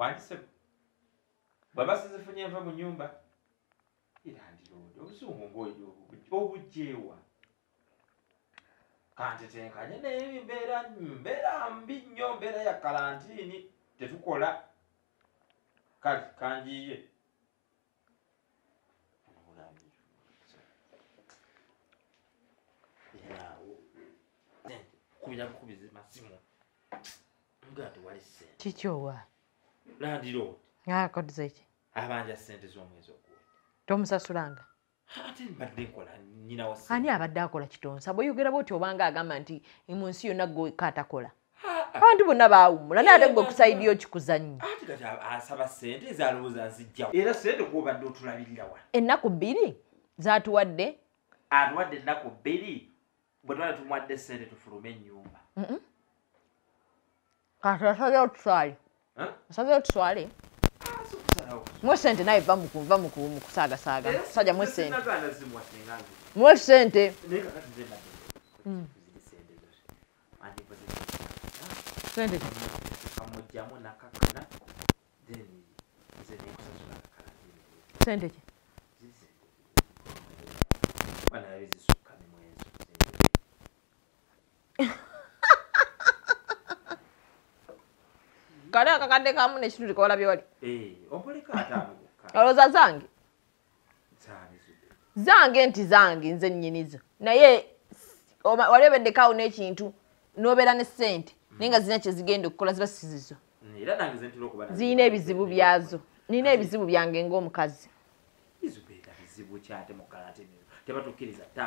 Wandise baba sizifunye mva mu nyumba irandiro obusungu ngoyo obujewa kanti tenkanye ne mbera mbi nnyo mbera ya karantini tetukola kali kanjiye kubiza masimu ngati walise chichowa landiro kodizeki abanja sente z'omwezi ogwo tomusasulanga ate mbadde nkola nyina wa ani abadde akola kitonsa bw'oyogera bw'oti obanga agamba nti mu nsi yonna gwe kaatakola abantu bonna baawummula naye ate gwe okusaidiyo kikuzannyo ate kati asaba sente ezalowooza nzijjawo era sente gw'obadde otulabirira wano ennaku 2 zaatuwadde atuwadde ennaku 2 bwe twali tumuwadde sente tufulume ennyumba kati asaze otuswale asaze otuswale mwe sente naye va mu kusaagasaaga sajja mwe sente mwe sente sente sente ki kale akakadde kamu nekitu tekolabye wali olowooza zange nti zange nze nnyinizo naye wali obeddekaawo n'ekintu n'obeera ne ssente naye nga zirina kye zigenda okukola ziba sizizo zirina ebizibu byazo nina ebizibu byange ng'omukazi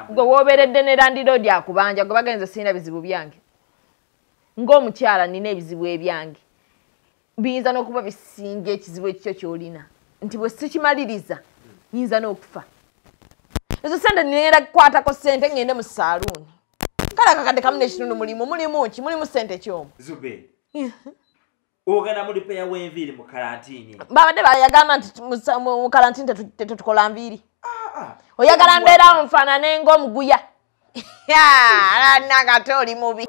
gwe woobeeredde ne landiroodi akubanja gwe bagenze sirina bizibu byange ng'omukyala nina ebizibu ebyange biyinza n'okuba bisinga ekizibu ekikyo ky'olina nti bwe sikimaliriza nyinza n'okufa ezo sente nigenda kukwatako sente ngende mu saaluuni kale akakadde kamu n'ekitundu mulimu ki mulimu sente kyomu Zube ogenda muri peya w'enviiri mu karantini babadde bayagamba nti mu karantini tetukola nviiri oyagala mbeera nfaanane ng'omuguya nagate oli mubi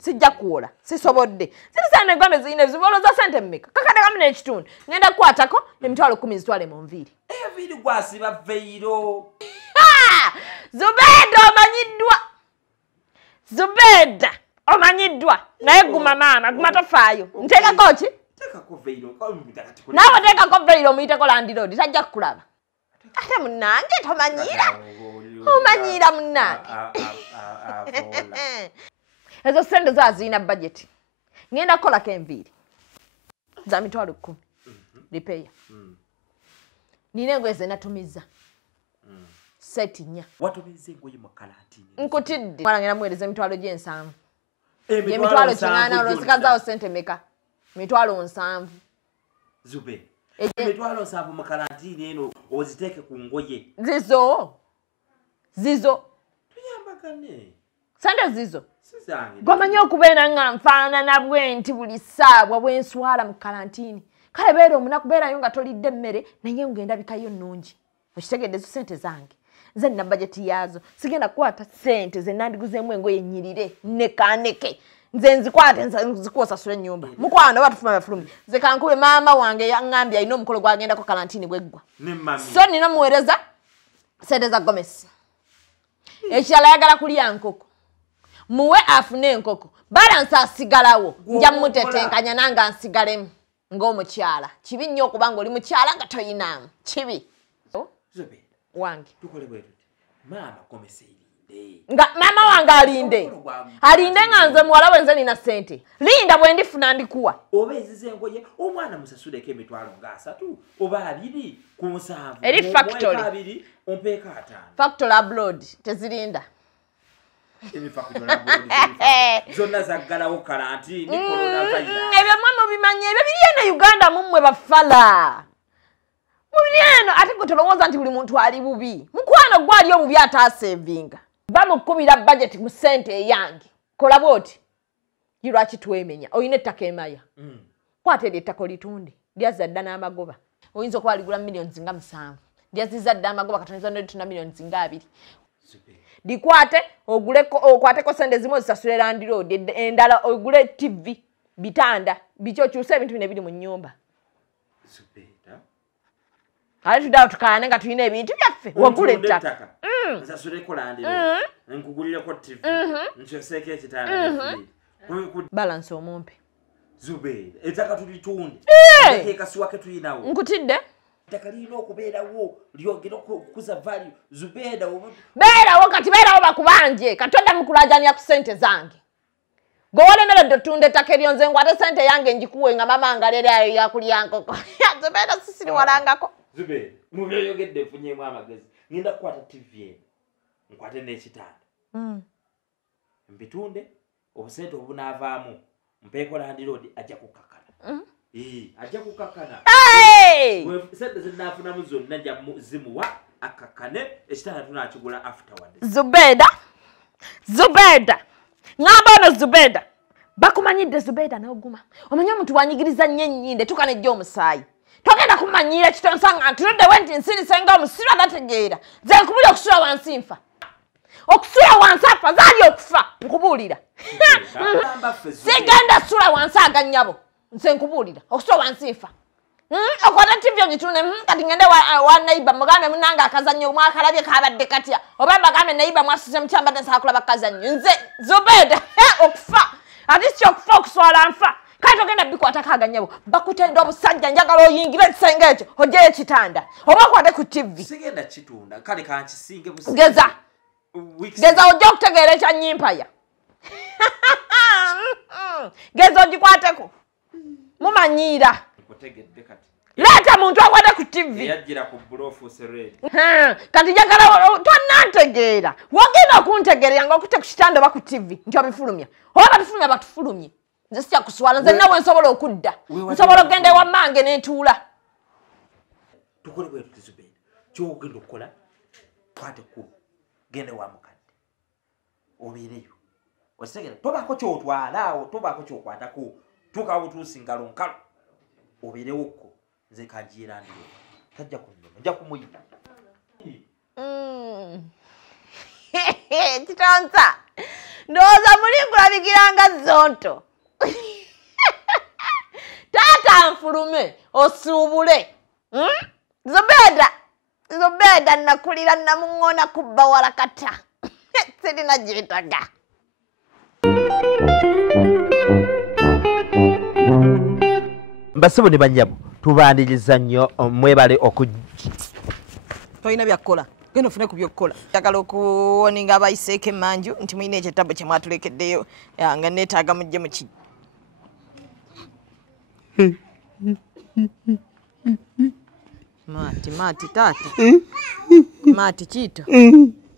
sijja kuwola sisobodde ziri sente engombe zirina ziboloza sente mmeka kakadde kamu n'ekitundu ngenda kukwatako emitwalo 10 zitwale mu nviiri enviiri gwasiba veiro Zubeda omanyiddwa Zubeda omanyiddwa naye guma maama guma tofaayo nteekako ki tekako veiro naawe teekako veiro omuyiteko landiroodi tajja kukulaba ate munnange tomanyira omanyiira munnange ezo sente zazirina bajeti ngenda kukolako enviiri za mitwalo 10 lipeya nina engoye ze natumiza seti 4 watumiza engoye mu karantini nkutidde mwana ngenda muweereza emitwalo gy'ensanvu emitwalo 8 olwozikazaawo sente meka emitwalo 7 Zube emitwalo 7 mu karantini eno oziteeke ku ngoye zizo tuyambagane sente zizo sizange gwamanyi okubeera nga nfaanana bwenti buli saabwa bwenswala mu karantini kale beera omunaku beerayo nga tolidde emmere naye ngendabikayo nnungi okitegedde zo sente zange nze nina bajeti yaazo sigenda kukwata sente ze nandiguzeemu engoye nnyirire nekaneke nze nzikwate nzikuosasula ennyumba mukwano oba tufuma bafulumi nze kankule maama wange yaŋŋambye alina omukolo gwagendako karantini bweggwa so nina muweereza sente za gomesi ekirala ayagala kulya nkoko muwe afune enkoko balansi asigalawo nja mutetenkanya nanga nsigalemu ng'omukyala kibi nnyo okubanga oli mukyala nga toyinaamu kibi Zube wange tukole bwetu maama komesa erinde nga maama wange alinde nga nze muwala wenze nina sente linda bwe ndifuna ndikuwa oba ezize engoye omwana musasuleko emitwalo nga 3 oba 2 ku 7 eri factory ompeeka 5 factory abroad tezirinda zonna zaggalawo karantini coronavirus ebyo mwe mubimanyi ebyo biri eno Uganda mummwe bafala mubiri eno ate gwe tolowooza nti buli muntu ali bubi mukwano gwali omubi ataasevinga bamukubira budget mu sente eyange kola bwoti lwaki twemenya olina ettaka emaya kwata eryo ettaka olitunde lyaza dda n'amagoba oyinza okuba ligula millions nga 7 lyazizza dda amagoba katoneza nolitunda millions nga 2 likwate okwateko sente zimu ozisasule landiroodi endala ogule TV bitanda bikyo kyusa ebintu bino biri mu nnyumba Zubeda ali tudawo tukane nga tulina ebintu byaffe wagula ettaka nsasuleko landiro nkugulireko TV nkyoseko ekitanda balance omumpe Zubeda ettaka tulitunde ekasiwake tulinawo nkutidde ettaka lirina okubeerawo lyogera okukuza value Zubeda beerawo kati beerawo bakubanje katonda mukulajanya ku ssente zange gwolemeredde otunda ettaka eryo nze ngwate ssente yange njikuwe nga mama ngalerayo yakulyankoko Zubeda sisiri walangako Zubeda mu byoyogedde nfunyemu amagezi ngenda kukwata TV eno nkwate n'ekitanda mbitunde obusente obunaavaamu mpeeko landiroodi ajja kukakkana ajja kukakkana sente zinaafunamu zonna nja zimuwa akakkane ekitanda tunaakigula afterward Zubeda ngamba ono Zubeda bakumanyidde Zubeda n'oguma omanye omuntu wanyigiriza nnyo ennyinde tukanejja omusaayi togenda kumanyiira kitonsa nga ntuluddewe nti nsirisenga omusirwa tategeera nze nkubulira okusula wansi nfa okusula wansi afa zaali okufa nkubuulira sigenda sula wansi agannyabo nze nkubuulira okusula wansi nfa okwata TV ogitune kati ngende wa neighbor mugambe munanga akazannyo mwakalabye kabadde katya oba bagambe neighbor mwasuse mukyambadde nsakulaba kazannyo nze Zubeda okufa ati si okufa okuswala nfa kati ogenda bikwatako aganyabo bakutenda obusajja njagala oyingire ekisenge ekyo ojjeyo ekitanda oba okwate ku TV sigenda kitunda kale kankisinge geza ojja okutegeera ekyanyimpaya geza ogikwateko mumanyiira leeta muntu akwate ku TV kati njagala tonantegeera wagenda okuntegeerera nga okutte ku kitanda oba ku TV nti obifulumya oba batufulumya batufulumye nze sijja kuswala nze nawe nsobola okudda nsobola okugenda ewa mmange n'entuula tukole bwe tuti Zubeda kyogenda okukola kwate ku gende wa mukadde obeereyo osigere tobaako kyotwalaawo tobaako kyokwatako tukawo tuusingalo nkalo obeerewokko nze kanjiira ndiro tajja kunnoma nja kumuyita kitonsa ndowooza muli kulabikiranga zonto taata nfulume osuubule Zubeda nakulira namuŋŋoona kubba walakata sirina gyetaga mbasebo ne banyabo tubaniriza nnyo mwebale tolina byakkola genda ofune ku byokkola njagala okuwoninga abayiseeko emmanju nti mulina ekitabo kye mwatulekeddeyo nga neetaaga mujje mu ki Mati tata Mati chito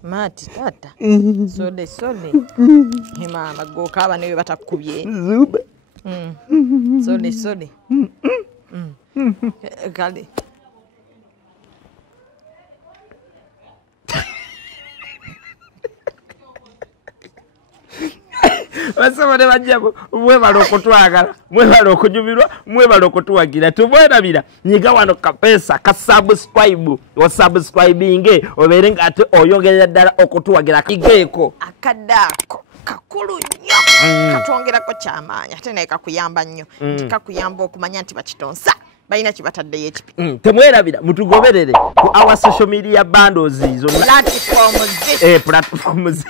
Mati tata Sole mama gokaaba newe batakubye Zuba Sole kale basaba bajjabo mwebala okutwagala mwebala okujumirwa mwebala okutuwagira tubwerabira nyiga wano kapesa ka subscribe o subscribing obeere nga ate oyogerera ddala okutuwagira kigeeko akadako kakulu nnyo katwongerako kyamaanyi ate naye kakuyamba nnyo nti kakuyamba okumanya nti bakitonsa balina kibataddeyo ekipi temwerabira mutugoberere ku our social media bundles izo platforms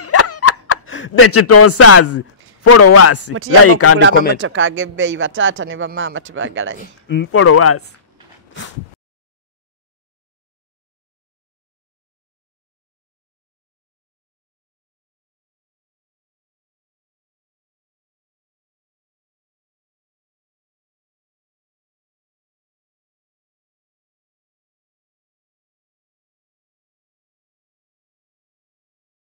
the Chitonsas. Follow us, like and comment. Batata ne bamama tubagalanye. Follow us.